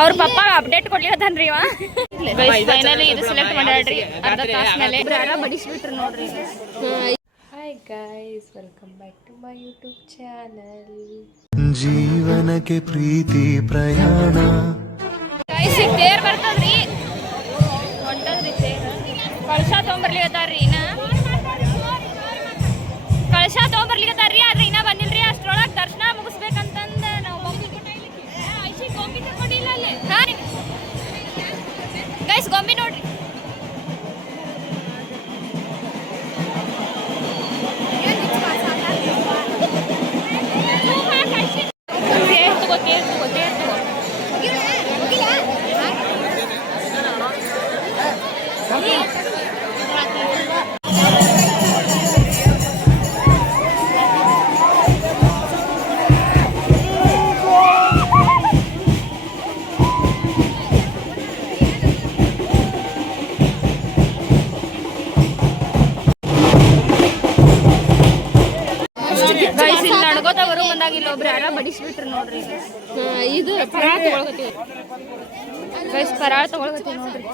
ಅವ್ರ ಪಪ್ಪ ಅಪ್ಡೇಟ್ ಕೊಡ್ಲಿಕತ್ತಾನ್ರಿ ಇವ. ಫೈನಲಿ ಇದು ಸೆಲೆಕ್ಟ್ ಮಾಡ್ಯಾಡ್ರಿ ಅರ್ಧ ತಾಸ್ಮೇಲೆ ಯಾರೋ ಬಡಿಸ್ಬಿಟ್ರು ನೋಡ್ರಿ hi guys welcome back to my YouTube channel ಜೀವನಕ್ಕೆ ಪ್ರೀತಿ ಪ್ರಯಾಣ. ಗೈಸ್ ಈಗ ತೇರ್ ಬರ್ತದ್ರಿ. ಹೊಂಟದ್ರಿ ತೇರ್ ಕಳಶ ತೊಗೊಂಬರ್ಲಿಕತ್ತಾರ್ರಿ ಇನ್ನ. ಕಳಶ ತೊಗೊಂಬರ್ಲಿಕತ್ತಾರ್ರಿ ಆದ್ರೆ ತೇರ್ ತಗೋ ತೇರ್ ಬಂದಾಗ ಇಲ್ಲಿ ಒಬ್ರು ಯಾರೋ ಬಡಿಸ್ಬಿಟ್ರು ನೋಡ್ರಿ. ಇದು ಪರಾಳ ತಗೊಳಕತ್ತೀವಿ. ಗೈಸ್ ಪರಾಳ ತಗೊಳಕತ್ತೀವಿ ನೋಡ್ರಿ.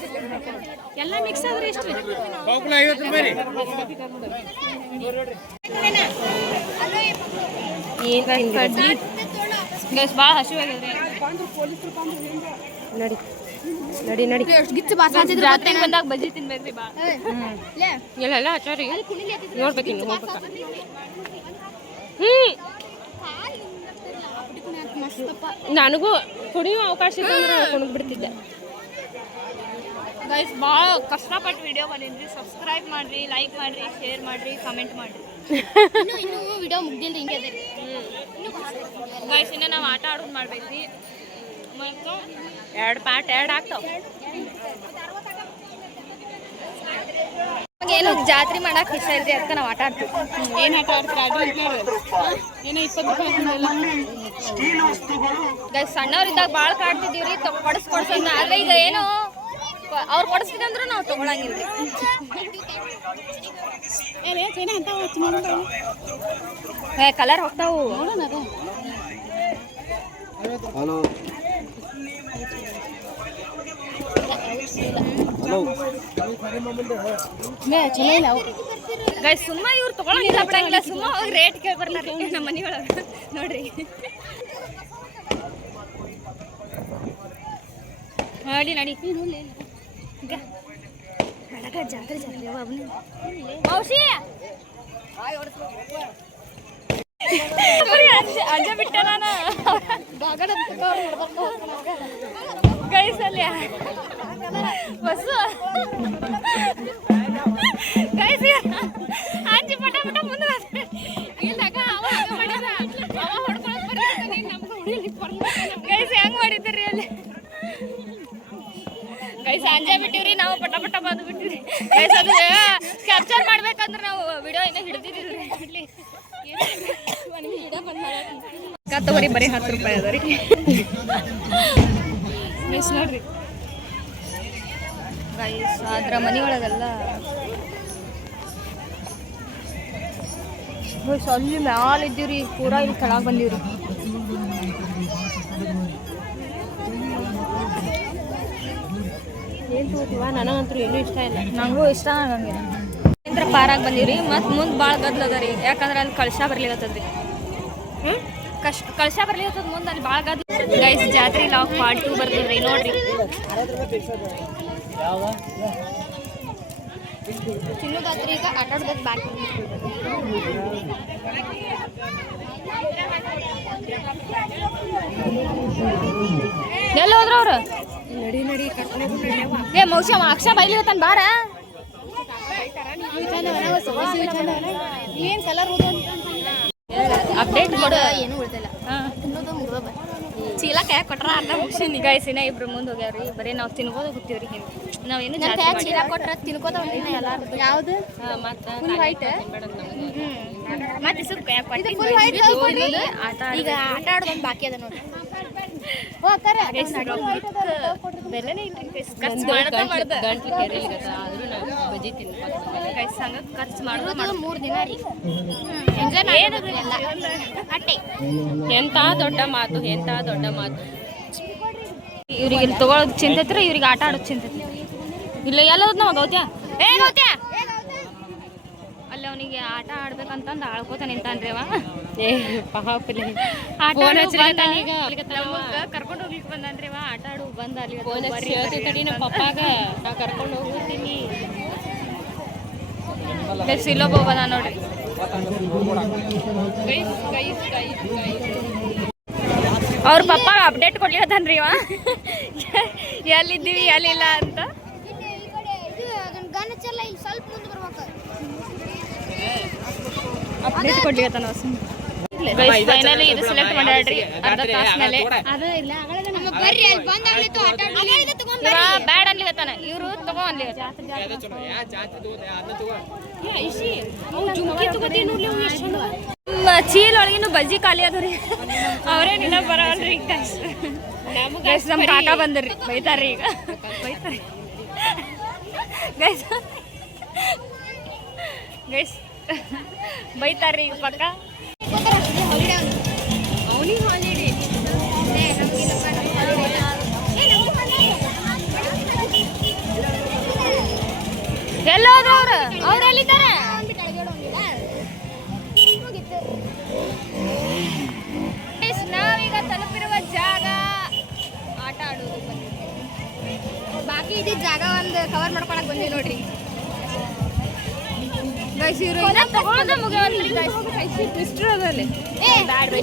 ಎಲ್ಲ ಮಿಕ್ಸ್ ಆದ್ರೆ ಎಷ್ಟು ಕಡ್ಲಿ. ಗೈಸ್ ಭಾಳ ಹಸಿವಾಗಿದೆ ನಡಿ. ನಡಿ ನಡಿ. ಜಾತ್ರೆಗೆ ಬಂದಾಗ ಬಜ್ಜಿ ತಿನ್ಬೇಕ್ರಿ ಹಚ್ಚೋರಿ ನೋಡ್ಬೇಕು ಇನ್ನು ಹೋಗ್ಬೇಕ ಹ್ಮ್. ನನಗೂ ಕುಡಿಯೋ ಅವಕಾಶ ಇತ್ತಂದ್ರೆ ಅಂದ್ರೆ ಬಿಡ್ತಿದ್ದೆ. ಗೈಸ್ ಭಾಳ ಕಷ್ಟಪಟ್ಟು ವಿಡಿಯೋ ಬಂದಿದ್ರಿ. ಸಬ್ಸ್ಕ್ರೈಬ್ ಮಾಡ್ರಿ ಲೈಕ್ ಮಾಡ್ರಿ ಶೇರ್ ಮಾಡ್ರಿ ಕಮೆಂಟ್ ಮಾಡ್ರಿ. ವಿಡಿಯೋ ಮುಗ್ದಿಲ್ಲ ಹಿಂಗೆ ಅದೇ. ಗೈಸ್ ಇನ್ನು ನಾವು ಆಟ ಆಡೋದು ಮಾಡ್ಬೇಕ್ರಿ. ಮತ್ತು ಎರಡು ಪಾಟ್ ಎರಡು ಆಗ್ತಾವ. ಏನು ಜಾತ್ರೆ ಮಾಡಕ್ ಇಷ್ಟ ಇಲ್ರಿ ಅದಕ್ಕೆ ನಾವು ಆಟ ಆಡ್ತೀವಿ. ಏನು ಆಟ ಆಡ್ತೀರ? ಅದು ಏನೋ ಇಪ್ಪತ್ತು ರೂಪಾಯಿ ಗೈಸ್ ಸಣ್ಣವ್ರಿದ್ದಾಗ ಭಾಳ ಕಾಡ್ತಿದ್ದೀವ್ರಿ ಕೊಡಿಸ್ ಕೊಡ್ಸೋದ್ ಆದ್ರೆ ಈಗ ಏನು ಅವ್ರು ಕೊಡಿಸ್ತೀನಿ ಅಂದ್ರೆ ನಾವು ತಗೊಳಂಗಿಲ್ರಿ. ಏ ಕಲರ್ ಹೋಗ್ತಾವು. ಹಲೋ. ಚಲೋ ಇಲ್ಲ ಅವು? ಗೈಸ್ ಸುಮ್ಮ ಇವ್ರು ತಗೊಳಂಗಿಲ್ಲ ಬಿಡಂಗಿಲ್ಲ ಸುಮ್ಮ ಹೋಗಿ ರೇಟ್ ಕೇಳ್ಬರ್ಲಾರ ನಮ್ಮ ಮನೆಯೊಳಗೆ. ನೋಡ್ರಿ. ನಡಿ ನಡಿ. ಬೆಳಗ ಜಾತ್ರೆ ಜಾತ್ರೆ ಯವ್ವ ಅವ್ನು. ಮೌಸಿ ಬರೀ ಅಂಜ ಅಂಜ ಬಿಟ್ಟ ನಾನು. ಗೈಸ್ ಅಲ್ಲಿ ಬಸ್ಸು ಪಟ ಪಟ ಮುಂದೆ ಅವ ಹಂಗ ಅವ ಗೈಸ್ ಹೆಂಗ್ ಮಾಡಿದ್ರಿ? ಅಲ್ಲಿ ಗೈಸ್ ಅಂಜೆ ಬಿಟ್ಟಿವ್ರಿ ನಾವು ಪಟ ಪಟ ಬಂದು ಬಿಟ್ಟಿವ್ರಿ ಅದು ಕ್ಯಾಪ್ಚರ್ ಮಾಡ್ಬೇಕಂದ್ರೆ ನಾವು ವಿಡಿಯೋ ಇಲ್ಲಿ ತಗೋರಿ ಬರೀ ಹತ್ತು ರೂಪಾಯಿ ಅದ ರೀ ನೋಡ್ರಿ ಗೈಸ್ ಆದ್ರೆ ಮನೆಯೊಳಗೆಲ್ಲ ಗೈಸ್ ಅಲ್ಲಿ ಮ್ಯಾಲ ಇದ್ದೀವ್ರಿ. ಪೂರಾ ಇಲ್ಲಿ ಕೆಳಗೆ ಬಂದೀವ್ರಿ. ಏನು ತಗೋತೀವ? ನನಗಂತೂ ಏನೂ ಇಷ್ಟ ಇಲ್ಲ. ನನಗೂ ಇಷ್ಟ ಆಗಂಗಿಲ್ಲ. ಅಂದ್ರೆ ಪಾರಾಗಿ ಬಂದೀವಿ ಬಂದೀವ್ರಿ. ಮತ್ತು ಮುಂದೆ ಭಾಳ ಗದ್ದಲ ಅದ ರೀ ಯಾಕಂದ್ರೆ ಅಲ್ಲಿ ಕಳಶ ಬರ್ಲಿಕತ್ತದ್ರಿ. ಕಷ್ಟ ಕಳಶ ಬರ್ಲಿಕತ್ತದ ಮುಂದೆ ಅಲ್ಲಿ ಭಾಳ ಗದ್ಲ ಗೈಸ್ ಜಾತ್ರೆ ಲಾಕ್ ಪಾರ್ಟ್ ಟೂ ಬರ್ತದ್ರಿ ನೋಡ್ರಿ. ಈಗ ಬ್ಯಾಕ್ ಎಲ್ಲಿ ಹೋದ್ರ ಅವ್ರು? ನಡಿ ನಡಿ ಏ ಅಕ್ಷ ಬೈಲಿಕತ್ತಾನ ಬಾರ. ಏನ್ ಕಲರ್ ಅಪ್ಡೇಟ್ ಕೊಡು ಏನು ಉಳ್ದಿಲ್ಲ. ತಿನ್ನೋದು ಮುಗ್ದ ಚೀಲ ಕೈ ಕೊಟ್ರ ಅರ್ಧ ಮುಗಿಸಿನಿ ಇನ್ನ ಇಬ್ರು ಮುಂದೆ ಹೋಗ್ಯಾವ್ರಿ. ಬರೀ ನಾವು ತಿನ್ಬೋದು ಹೋಗ್ತೀವ್ರಿ ಹಿಂಗೆ. ನಾವೇನು ನನ್ನ ಜಾಸ್ತಿ ಕೈ ಚೀಲ ಕೊಟ್ರ ತಿನ್ಕೋತ ಹೊಂಟಿನ ಎಲ್ಲಾರು ಯಾವ್ದು? ಮತ್ತೆ ಫುಲ್ ವೈಟ್ ಮತ್ತೆ ಸುತ್ತ ಕೈ ಇದು ಫುಲ್ ವೈಟ್ ಆಟ ಈಗ ಆಟ ಆಡೋದೊಂದು ಬಾಕಿ ಅದ ನೋಡಿ ಬೆಲೆನೇ ಇಲ್ರಿ. ಖರ್ಚು ಮಾಡ್ಬೋದು ಮಾಡೋದು ಮೂರ್ ದಿನ ರೀ. ಎಂತ ದೊಡ್ಡ ಮಾತು ಎಂತ ದೊಡ್ಡ ಮಾತು. ಇವ್ರಿಗೆ ತಗೊಳೋದು ಚಿಂತೆ ಇವ್ರಿಗೆ ಆಟ ಆಡೋದು ಚಿಂತೆ ಐತ್ರಿ ಇಲ್ಲ ಎಲ್ಲ ನಾವು ಗೌತ್ಯ? ಏ ಗೌತ್ಯ! ಅಲ್ಲಿ ಅವನಿಗೆ ಆಟ ಆಡ್ಬೇಕಂತಂದು ಆಳ್ಕೋತ ನಿಂತಾನ್ರಿ ಅವ. ಏ ಪಾಪಲೆ. ಕರ್ಕೊಂಡು ಹೋಗ್ಲಿಕ್ಕೆ ಬಂದ್ರಿ ಅವ. ಆಟ ಆಡು ಬಂದ ಅಲ್ಲಿ ಫೋನ್ ಹಚ್ಚಿ ತಡಿ ನಮ್ಮ ಪಪ್ಪಾಗ. ನಾ ಕರ್ಕೊಂಡು ಹೋಗ್ತೀನಿ ಇಲ್ಲೊಬ್ಬ ಬಂದ ನೋಡಿ ಅವ್ರ ಪಪ್ಪ ಅಪ್ಡೇಟ್ ಕೊಡ್ಲಿಕತ್ತಾನ್ರಿ ಇವ. ಎಲ್ಲಿದ್ದೀವಿ, ಎಲ್ಲಿಲ್ಲ ಅಂತ. ಅಪ್ಡೇಟ್ ಕೊಡ್ಲಿಕತ್ತಾನ ಫೈನಲಿ ಇದು ಸೆಲೆಕ್ಟ್ ಅರ್ಧ ತಾಸ್ಮೇಲೆ ಅದು ಇಲ್ಲ ಬರ್ರಿ, ಅಲ್ಲಿ ಇವ ಬ್ಯಾಡ್ ಅನ್ಲಿಕತ್ತಾನ. ಇವರು ತಗೋ ಅನ್ಲಿಕತ್ತಾನ. ನಮ್ಮ ಚೀಲ ಒಳಗಿನ ಬಜ್ಜಿ ಖಾಲಿ ಅದರಿ ಅವರೇ ನಿನ್ನ ಬರವಲ್ರಿ ಈಗ. ಗೈಸ್ ನಮ್ಮ ಕಾಕ ಬಂದ್ರಿ. ಬೈತಾರ್ರಿ ಈಗ. ಬೈತಾರ್ರಿ. ಗೈಸ್ ಗೈಸ್ ಬೈತಾರ್ರಿ ಈಗ ಪಕ್ಕ. ಗೈಸ್ ಇವ್ರು ಇನ್ನ ತಗೊಳ್ಳೋದೇ ಮುಗಿಯವಲ್ರಿ ಗೈಸ್ ಇಷ್ಟು ಅದಲ್ಲಿ ಏ ಬ್ಯಾಡ್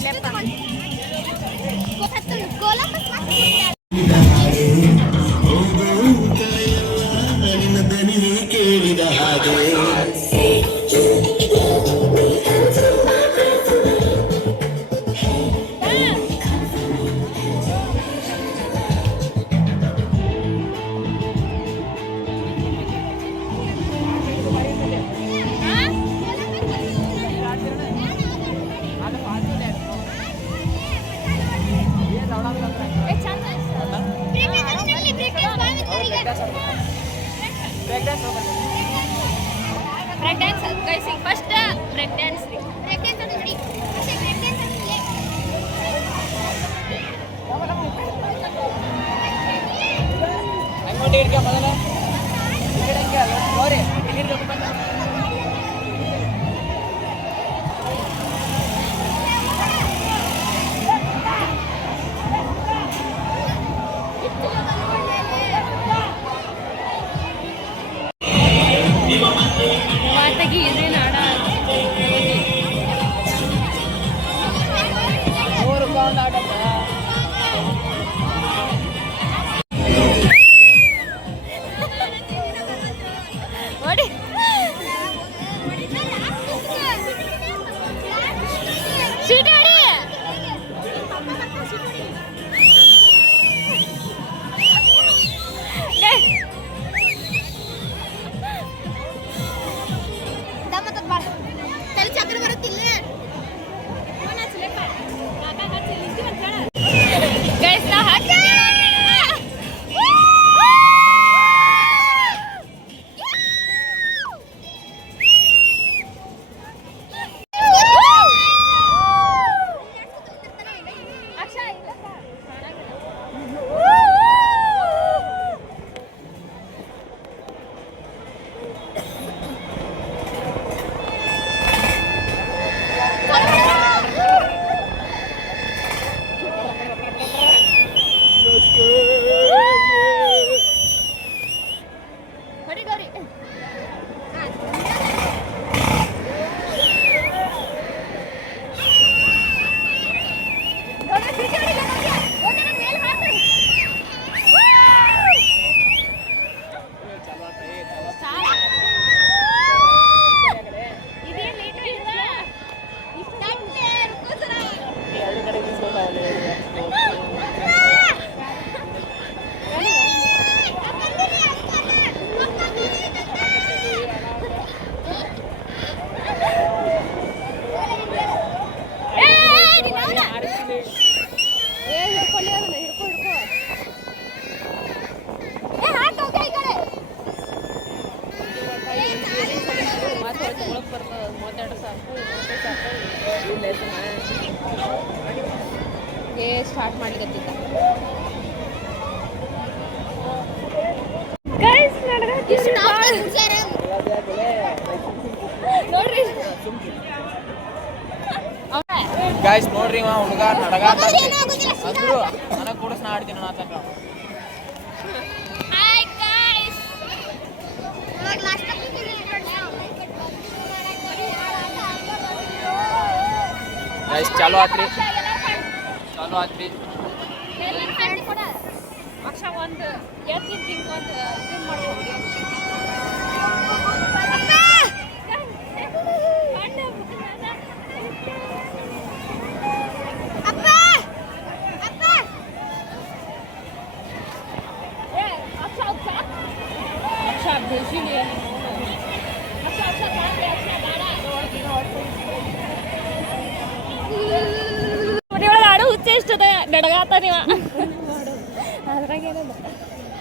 breakdance ಗಾಯ್ಸ್ ನೋಡ್ರಿ ಇವ ಹುಡುಗ ನಡಗಾತ ಅಂದ್ರು ನನಗೆ ಕೂಡ ಆಡ್ತೀನಿ ನಾತಂಗ ಹಾಯ್ ಗಾಯ್ಸ್ ಚಾಲು ಆತ್ರಿ. ಚಾಲು ಆತ್ರಿ. ಒಂದು ಎತ್ತಿನ ಒಂದು ಮಾಡ್ಬೋದು. ಅಕ್ಷ ಬೇಡ ಮನೆಯೊಳಗೆ ಆಡೋ ಹುಚ್ಚ ಇಷ್ಟದ ನಡಗಾತ ನೀವ ಅದ್ರಾಗ ಏನದ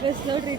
ಬಸ್ ನೋಡ್ರಿ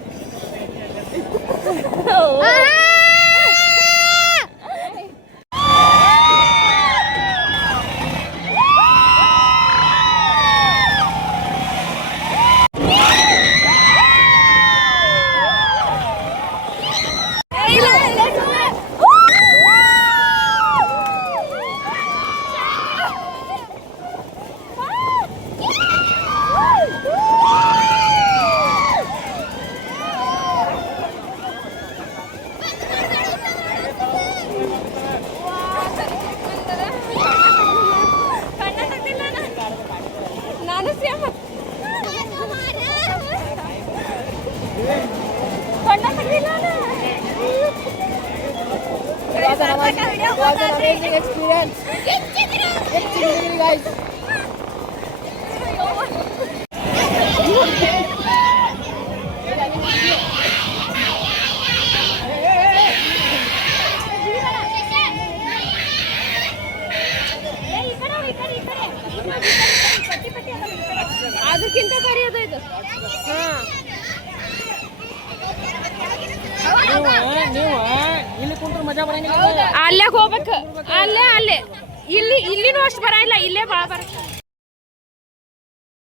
was an amazing experience. It's guys. ಅಲ್ಲೇ ಅಲ್ಲೇ. ಇಲ್ಲಿ ಇಲ್ಲಿನೂ ಅಷ್ಟು ಬರಲ್ಲ ಇಲ್ಲೇ ಭಾಳ ಬರುತ್ತೆ